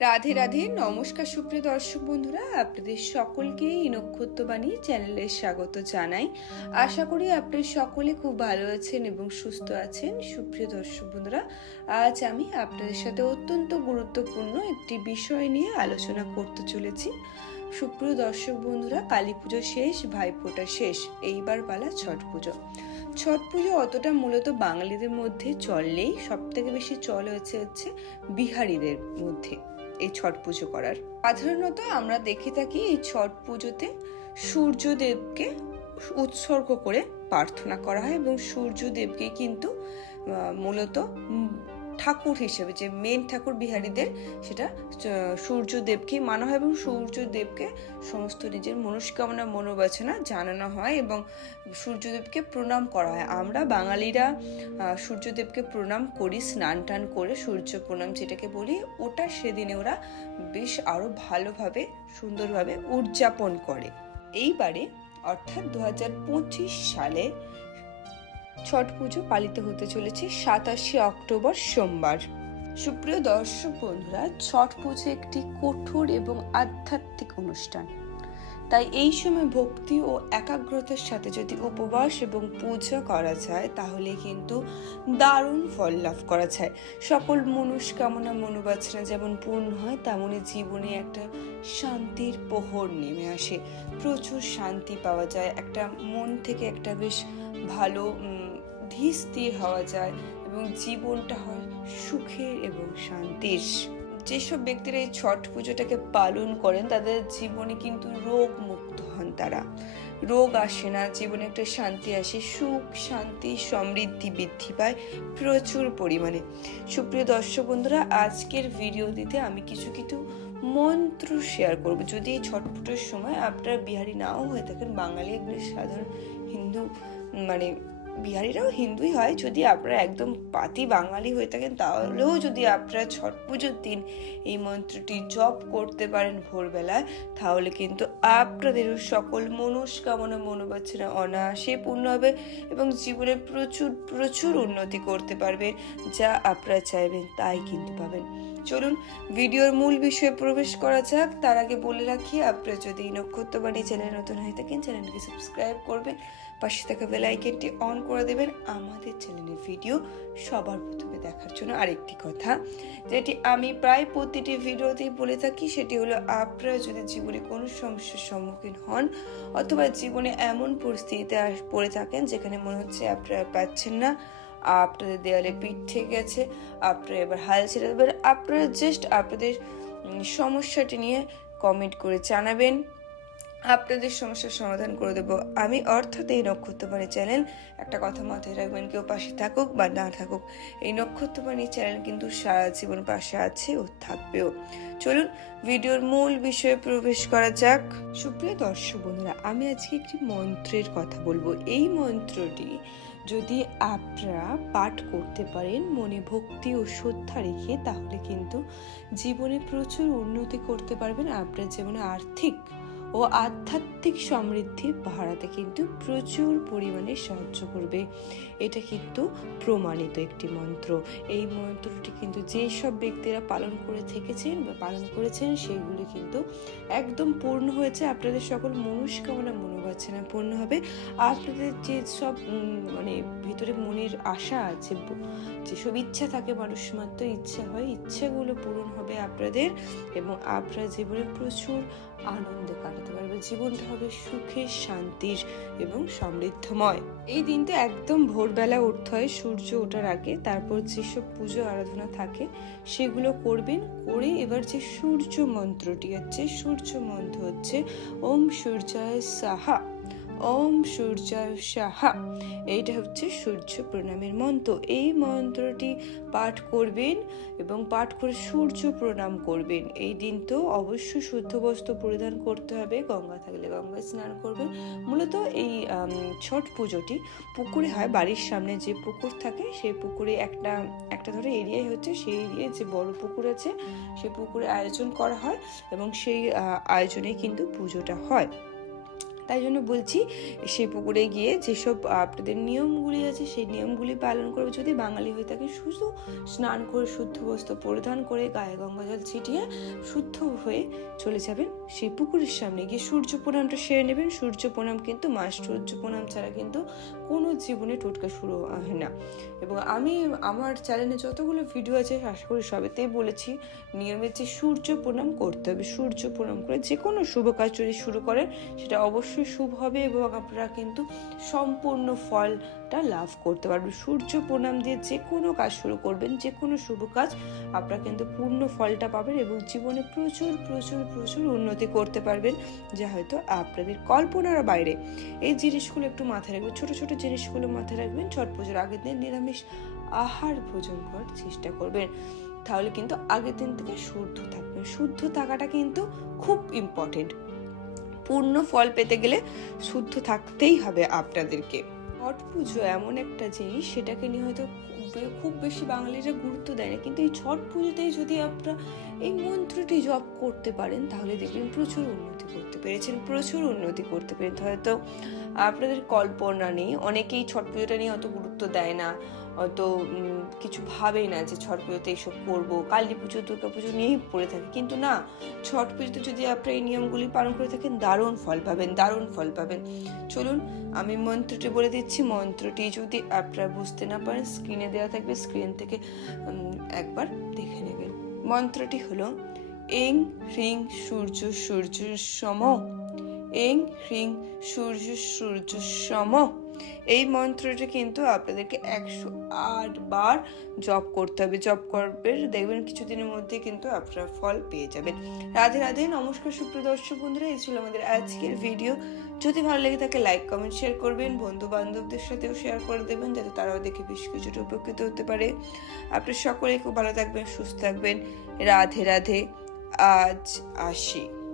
রাধে রাধে, নমস্কার সুপ্রিয় দর্শক বন্ধুরা, আপনাদের সকলকে এই নক্ষত্রবাণী চ্যানেলে স্বাগত জানাই। আশা করি আপনারা সকলে খুব ভালো আছেন এবং সুস্থ আছেন। সুপ্রিয় দর্শক বন্ধুরা, আজ আমি আপনাদের সাথে অত্যন্ত গুরুত্বপূর্ণ একটি বিষয় নিয়ে আলোচনা করতে চলেছি। সুপ্রিয় দর্শক বন্ধুরা, কালী পুজো শেষ ভাইফোঁটা শেষ, এইবার পালা ছট পুজো। ছট পুজো অতটা মূলত বাঙালিদের মধ্যে চললেই সব থেকে বেশি চল হয়েছে হচ্ছে বিহারীদের মধ্যে। এই ছট পুজো করার। সাধারণত আমরা দেখে থাকি এই ছট পুজোতে সূর্যদেবকে উৎসর্গ করে প্রার্থনা করা হয় এবং সূর্যদেবকে কিন্তু মূলত ঠাকুর হিসেবে, যে মেন ঠাকুর বিহারীদের, সেটা সূর্যদেবকে মানা হয় এবং সূর্যদেবকে সমস্ত নিজের মনস্কামনা, মনোবাসনা জানানো হয় এবং সূর্যদেবকে প্রণাম করা হয়। আমরা বাঙালিরা সূর্যদেবকে প্রণাম করি, স্নান টান করে সূর্য প্রণাম যেটাকে বলি, ওটা সেদিনে ওরা বেশ আরও ভালোভাবে, সুন্দরভাবে উদযাপন করে। এইবারে, অর্থাৎ দু হাজার পঁচিশ সালে ছট পুজো পালিত হতে চলেছে সাতাশে অক্টোবর সোমবার। সুপ্রিয় দর্শক বন্ধুরা, ছট পুজো একটি কঠোর এবং আধ্যাত্মিক অনুষ্ঠান। তাই এই সময় ভক্তি ও একাগ্রতার সাথে যদি উপবাস এবং পূজা করা যায়, তাহলে কিন্তু দারুণ ফল লাভ করা যায়। সকল মনস্কামনা মনোবাসনা যেমন পূর্ণ হয় তেমনই জীবনে একটা শান্তির প্রহর নেমে আসে। প্রচুর শান্তি পাওয়া যায়। একটা মন থেকে একটা বেশ ভালো স্থির হওয়া যায় এবং জীবনটা হয় সুখের এবং শান্তির। যেসব ব্যক্তিরা এই ছট পুজোটাকে পালন করেন, তাদের জীবনে কিন্তু রোগ মুক্ত হন তারা। রোগ আসে না, জীবনে একটা শান্তি আসে, সুখ, শান্তি, সমৃদ্ধি বৃদ্ধি পায় প্রচুর পরিমাণে। সুপ্রিয় দর্শক বন্ধুরা, আজকের ভিডিওটিতে আমি কিছু কিছু মন্ত্র শেয়ার করব। যদি এই ছট পুজোর সময় আপনারা বিহারি নাও হয়ে থাকেন, বাঙালি একজন সাধারণ হিন্দু মানে বিহারিরাও হিন্দুই হয়, যদি আপনারা একদম পাতি বাঙালি হয়ে থাকেন, তাহলেও যদি আপনারা ছট পুজোর দিন এই মন্ত্রটি জপ করতে পারেন ভোরবেলায়, তাহলে কিন্তু আপনাদেরও সকল মনস্কামনা মনোবাচ্ছনা অনায়াসে পূর্ণ হবে এবং জীবনে প্রচুর প্রচুর উন্নতি করতে পারবেন, যা আপনারা চাইবেন, তাই কিন্তু পাবেন। চলুন, ভিডিওর মূল বিষয়ে প্রবেশ করা যাক। তার আগে বলে রাখি, আপনারা যদি নক্ষত্রবাণী চ্যানেল নতুন হয়ে থাকেন, চ্যানেলটিকে সাবস্ক্রাইব করবেন পাশে থাকা বেল আইকনটি অন করে দেবেন। আমাদের চ্যানেলের ভিডিও সবার প্রথমে দেখার জন্য আরেকটি কথা, যেটি আমি প্রায় প্রতিটি ভিডিওতেই বলে থাকি, সেটি হলো আপনারা যদি জীবনে কোনো সমস্যার সম্মুখীন হন অথবা জীবনে এমন পরিস্থিতিতে পড়ে থাকেন যেখানে মনে হচ্ছে আপনারা পাচ্ছেন না, আপনাদের দেয়ালে পিঠ থেকে গেছে আপনারা এবার হাল ছেড়ে দেবেন। আপনারা জাস্ট আপনাদের সমস্যাটি নিয়ে কমেন্ট করে জানাবেন। আপনাদের সমস্যার সমাধান করে দেব। আমি অর্থাৎ এই নক্ষত্রবাণী চ্যানেল। একটা কথা মাথায় রাখবেন, কেউ পাশে থাকুক বা না থাকুক, এই নক্ষত্রবাণী চ্যানেল কিন্তু সারা জীবন পাশে আছে ও থাকবেও। চলুন, ভিডিওর মূল বিষয়ে প্রবেশ করা যাক। সুপ্রিয় দর্শক বন্ধুরা, আমি আজকে একটি মন্ত্রের কথা বলব। এই মন্ত্রটি যদি আপনারা পাঠ করতে পারেন, মনে ভক্তি ও শ্রদ্ধা রেখে, তাহলে কিন্তু জীবনে প্রচুর উন্নতি করতে পারবেন। আপনার জীবনে আর্থিক ও আধ্যাত্মিক সমৃদ্ধি বাড়াতে কিন্তু প্রচুর পরিমাণে সাহায্য করবে। এটা কিন্তু প্রমাণিত একটি মন্ত্র। এই মন্ত্রটি কিন্তু যেই সব ব্যক্তিরা পালন করে থেকেছেন বা পালন করেছেন, সেগুলো কিন্তু একদম পূর্ণ হয়েছে। আপনাদের সকল মনস্কামনা মনোবাসনা পূর্ণ হবে। আপনাদের যে সব মানে ভিতরে মনের আশা আছে যেসব ইচ্ছা থাকে, মানুষ মাত্র ইচ্ছা হয়, ইচ্ছাগুলো পূরণ হবে আপনাদের। এবং আপনারা জীবনে প্রচুর আনন্দে কাটাতে পারবে। জীবনটা হবে সুখের শান্তির এবং সমৃদ্ধময়। এই দিনটা একদম ভোরবেলা উঠতে হয়, সূর্য ওঠার আগে। তারপর যেসব পুজো, আরাধনা থাকে, সেগুলো করবেন। করে এবার যে সূর্য মন্ত্রটি হচ্ছে, সূর্য মন্ত্র হচ্ছে, ওম সূর্যায় সাহা। ওম সূর্যায় সাহা। এইটা হচ্ছে সূর্য প্রণামের মন্ত্র। এই মন্ত্রটি পাঠ করবেন এবং পাঠ করে সূর্য প্রণাম করবেন। এই দিন তো অবশ্যই শুদ্ধ বস্ত্র পরিধান করতে হবে। গঙ্গা থাকলে গঙ্গায় স্নান করবেন। মূলত এই ছট পুজোটি পুকুরে হয়। বাড়ির সামনে যে পুকুর থাকে, সেই পুকুরে একটা একটা ধরে এরিয়াই হচ্ছে। সেই এরিয়ায় যে বড় পুকুর আছে সেই পুকুরে আয়োজন করা হয় এবং সেই আয়োজনে কিন্তু পুজোটা হয়। তাই জন্য বলছি, সেই পুকুরে গিয়ে যেসব আপনাদের নিয়মগুলি আছে, সেই নিয়মগুলি পালন করবে। যদি বাঙালি হয়ে থাকে, শুধু স্নান করে শুদ্ধ বস্ত্র পরিধান করে গায়ে গঙ্গা জল ছিটিয়ে শুদ্ধ হয়ে চলে যাবেন সেই পুকুরের সামনে। গিয়ে সূর্য প্রণামটা সেরে নেবেন। সূর্য প্রণাম কিন্তু মাস সূর্য প্রণাম ছাড়া কিন্তু কোনো জীবনে টোটকা শুরু হয় না। এবং আমি, আমার চ্যানেলে যতগুলো ভিডিও আছে, আশা করি সবেতেই বলেছি, নিয়মিত যে সূর্য প্রণাম করতে হবে। সূর্য প্রণাম করে যে কোনো শুভ কাজ যদি শুরু করেন, সেটা অবশ্যই শুভ হবে এবং আপনারা কিন্তু সম্পূর্ণ ফলটা লাভ করতে পারবেন। সূর্য প্রণাম দিয়ে যে কোনো কাজ শুরু করবেন, যে কোনো শুভ কাজ, আপনারা কিন্তু পূর্ণ ফলটা পাবেন এবং জীবনে প্রচুর প্রচুর প্রচুর উন্নতি করতে পারবেন, যা হয়তো আপনাদের কল্পনার বাইরে। এই জিনিসগুলো একটু মাথায় রাখবেন, ছোট ছোট জিনিসগুলো মাথায় রাখবেন, ছট পুজোর আগের দিন নিরামিষ আহার ভোজন করার চেষ্টা করবেন। তাহলে কিন্তু আগের দিন থেকে শুদ্ধ থাকবেন। শুদ্ধ থাকাটা কিন্তু খুব ইম্পর্টেন্ট পূর্ণ ফল পেতে গেলে শুদ্ধ থাকতেই হবে আপনাদেরকে। ছট পুজো এমন একটা জিনিস, সেটাকে নিয়ে হয়তো খুব বেশি বাঙালিরা গুরুত্ব দেয় না। কিন্তু এই ছট পুজোতেই যদি আপনারা এই মন্ত্রটি জপ করতে পারেন, তাহলে দেখবেন প্রচুর উন্নতি করতে পেরেছেন, প্রচুর উন্নতি করতে পেরেছেন। হয়তো আপনাদের কল্পনা নেই, অনেকেই ছট পুজোটা নিয়ে অত গুরুত্ব দেয় না। অত কিছু ভাবেই না যে ছট পুজোতে এইসব করব। কালী পুজো, দুর্গা পুজো নিয়েই পড়ে থাকে। কিন্তু না, ছট পুজোতে যদি আপনারা এই নিয়মগুলি পালন করে থাকেন, দারুণ ফল পাবেন, দারুণ ফল পাবেন। চলুন, আমি মন্ত্রটি বলে দিচ্ছি। মন্ত্রটি যদি আপনারা বুঝতে না পারেন, স্ক্রিনে দেওয়া থাকবে স্ক্রিন থেকে একবার দেখে নেবেন। মন্ত্রটি হলো, এং হ্রিং সূর্য সূর্য সম। এং হ্রিং সূর্য সূর্য সম। এই মন্ত্রটি কিন্তু আপনাদেরকে একশো আট বার জপ করতে হবে। জপ করবে, দেখবেন কিছুদিনের মধ্যে কিন্তু আপনারা ফল পেয়ে যাবেন। রাধে রাধে, নমস্কার সুপ্রদর্শক বন্ধুরা, এই ছিল আমাদের আজকের ভিডিও। যদি ভালো লেগে থাকে, লাইক, কমেন্ট, শেয়ার করবেন বন্ধু বান্ধবদের সাথেও শেয়ার করে দেবেন, যাতে তারাও দেখে বেশ কিছুটা উপকৃত হতে পারে। আপনার সকলে খুব ভালো থাকবেন, সুস্থ থাকবেন। রাধে রাধে, আজ আসি।